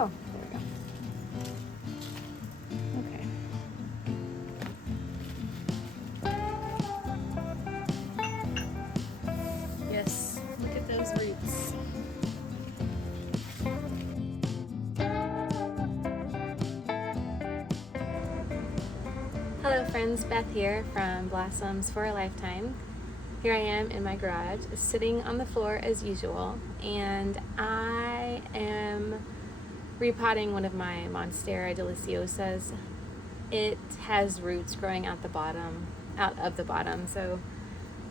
Oh, there we go. Okay. Yes, look at those roots. Hello friends, Beth here from Blossoms for a Lifetime. Here I am in my garage, sitting on the floor as usual, and I am repotting one of my Monstera Deliciosas. It has roots growing out of the bottom, so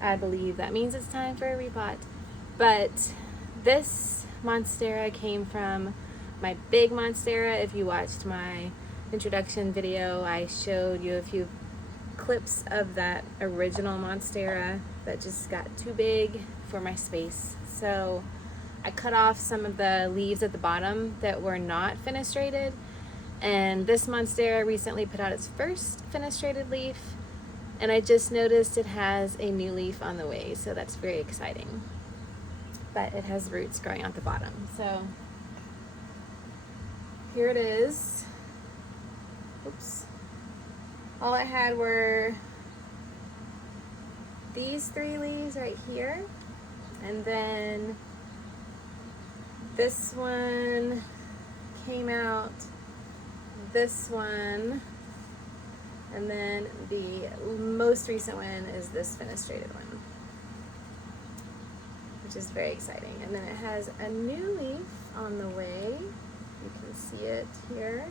I believe that means it's time for a repot. But this Monstera came from my big Monstera. If you watched my introduction video, I showed you a few clips of that original Monstera that just got too big for my space. So I cut off some of the leaves at the bottom that were not fenestrated, and this Monstera recently put out its first fenestrated leaf, and I just noticed it has a new leaf on the way, so that's very exciting. But it has roots growing out the bottom. So here it is. Oops. All I had were these 3 leaves right here, and then this one came out, this one, and then the most recent one is this fenestrated one, which is very exciting. And then it has a new leaf on the way. You can see it here.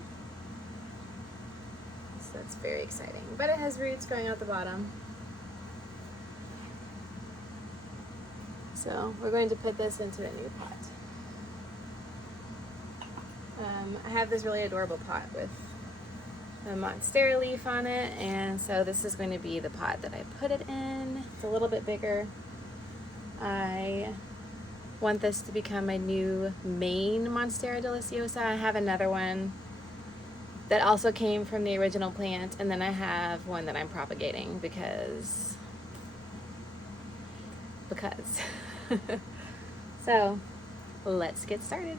So that's very exciting. But it has roots going out the bottom. So we're going to put this into a new pot. I have this really adorable pot with a Monstera leaf on it, and so this is going to be the pot that I put it in. It's a little bit bigger. I want this to become my new main Monstera Deliciosa. I have another one that also came from the original plant, and then I have one that I'm propagating because so let's get started.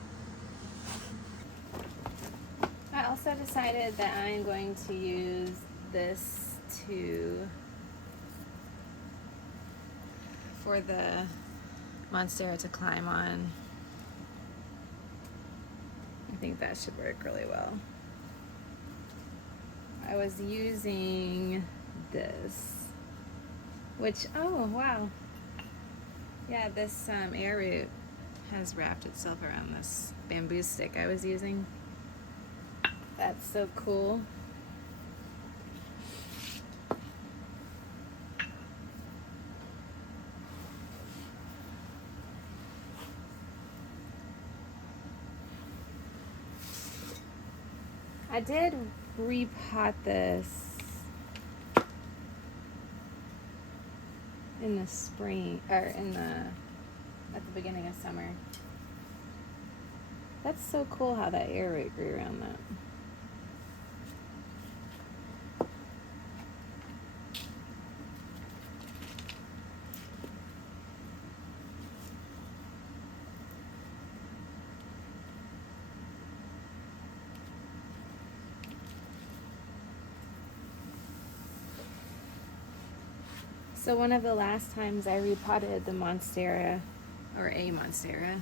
I also decided that I'm going to use this for the Monstera to climb on. I think that should work really well. I was using this, which, oh wow, yeah, this air root has wrapped itself around this bamboo stick I was using. That's so cool. I did repot this in the spring, or at the beginning of summer. That's so cool how that air root grew around that. So one of the last times I repotted the Monstera, or a Monstera,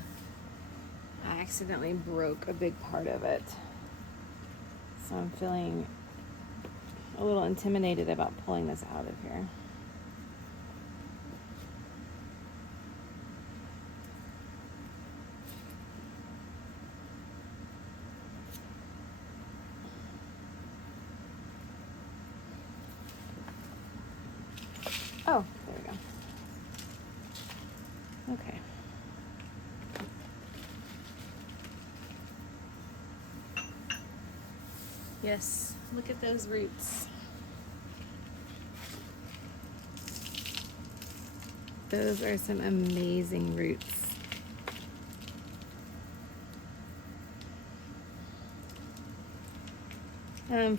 I accidentally broke a big part of it. So I'm feeling a little intimidated about pulling this out of here. Oh, there we go. Okay. Yes, look at those roots. Those are some amazing roots.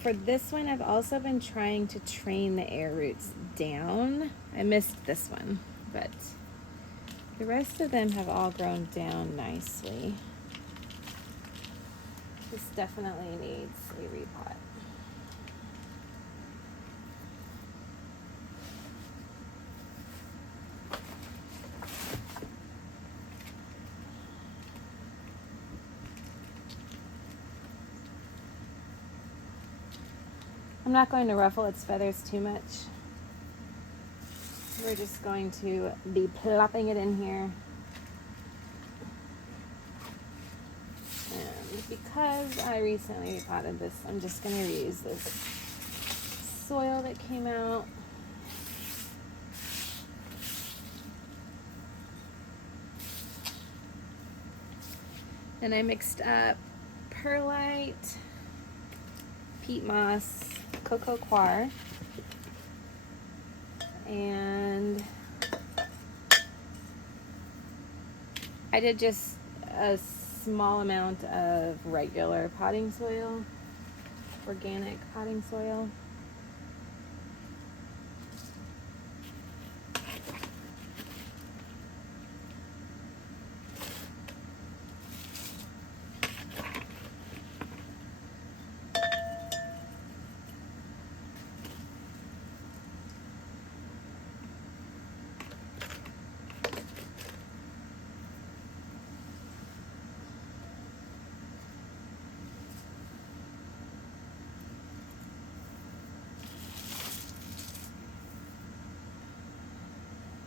For this one, I've also been trying to train the air roots down. I missed this one, but the rest of them have all grown down nicely. This definitely needs a repot. I'm not going to ruffle its feathers too much. We're just going to be plopping it in here. And because I recently repotted this, I'm just going to reuse this soil that came out. And I mixed up perlite, peat moss, cocoa coir, and I did just a small amount of regular potting soil, organic potting soil.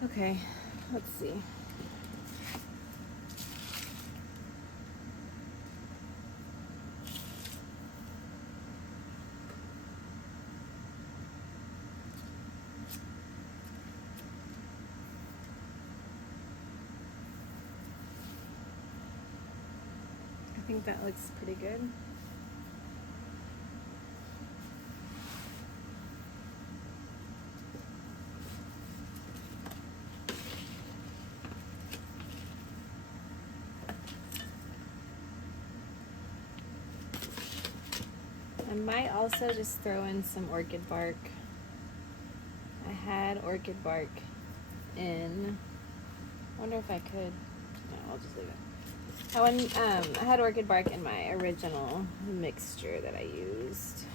Okay, let's see. I think that looks pretty good. I might also just throw in some orchid bark. I had orchid bark in, I wonder if I could, no, I'll just leave it. I had orchid bark in my original mixture that I used.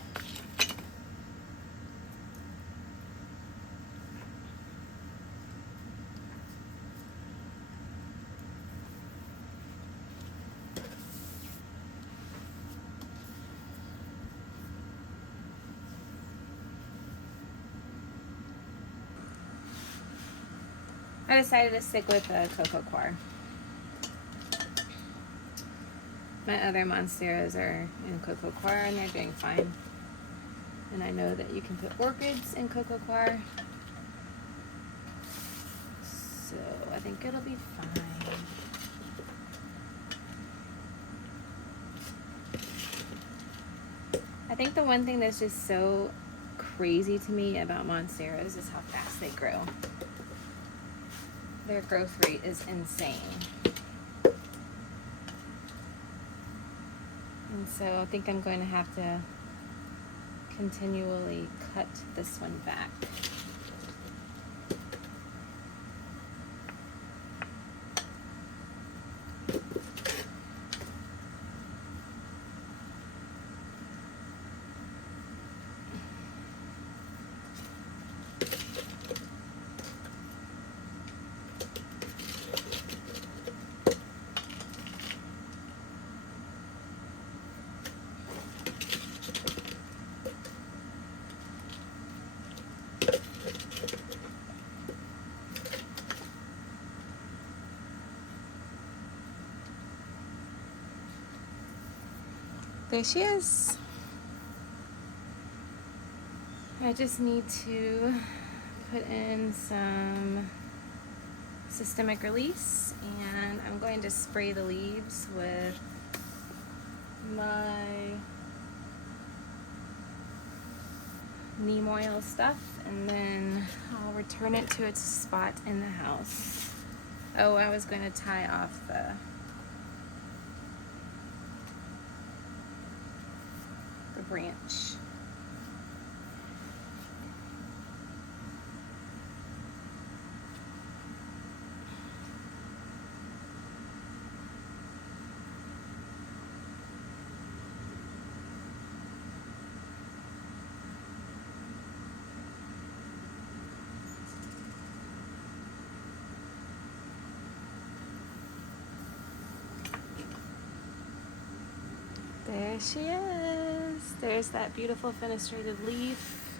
I decided to stick with the cocoa coir. My other monsteras are in cocoa coir and they're doing fine. And I know that you can put orchids in cocoa coir. So I think it'll be fine. I think the one thing that's just so crazy to me about monsteras is how fast they grow. Their growth rate is insane. And so I think I'm going to have to continually cut this one back. There she is. I just need to put in some systemic release, and I'm going to spray the leaves with my neem oil stuff, and then I'll return it to its spot in the house. Oh, I was going to tie off the branch. There she is. There's that beautiful fenestrated leaf.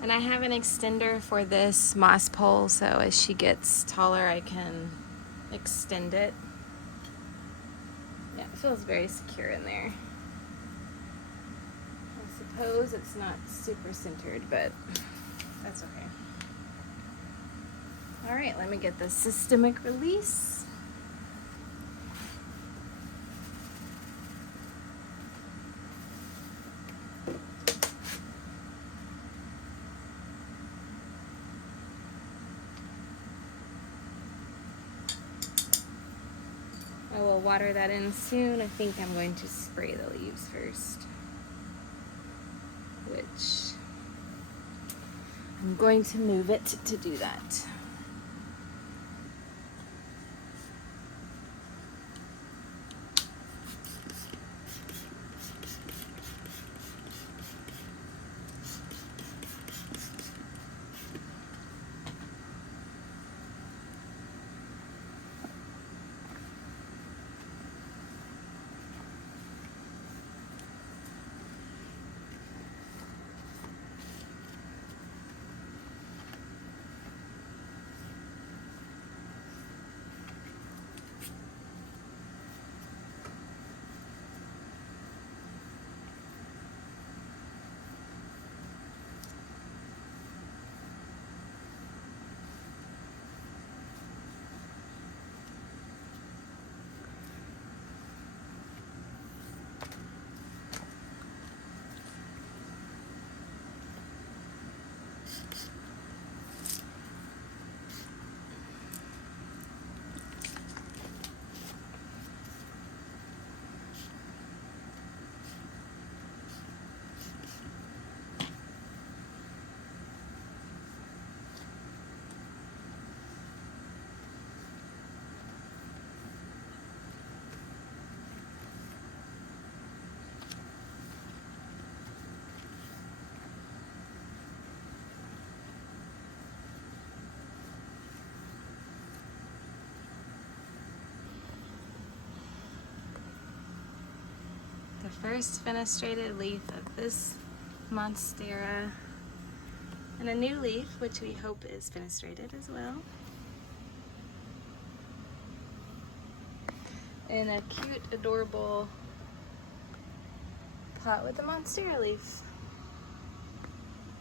And I have an extender for this moss pole, so as she gets taller I can extend it. Yeah, it feels very secure in there. I suppose it's not super centered, but that's okay. All right, let me get the systemic release. I will water that in soon. I think I'm going to spray the leaves first, which I'm going to move it to do that. The first fenestrated leaf of this Monstera, and a new leaf which we hope is fenestrated as well, and a cute adorable pot with a Monstera leaf.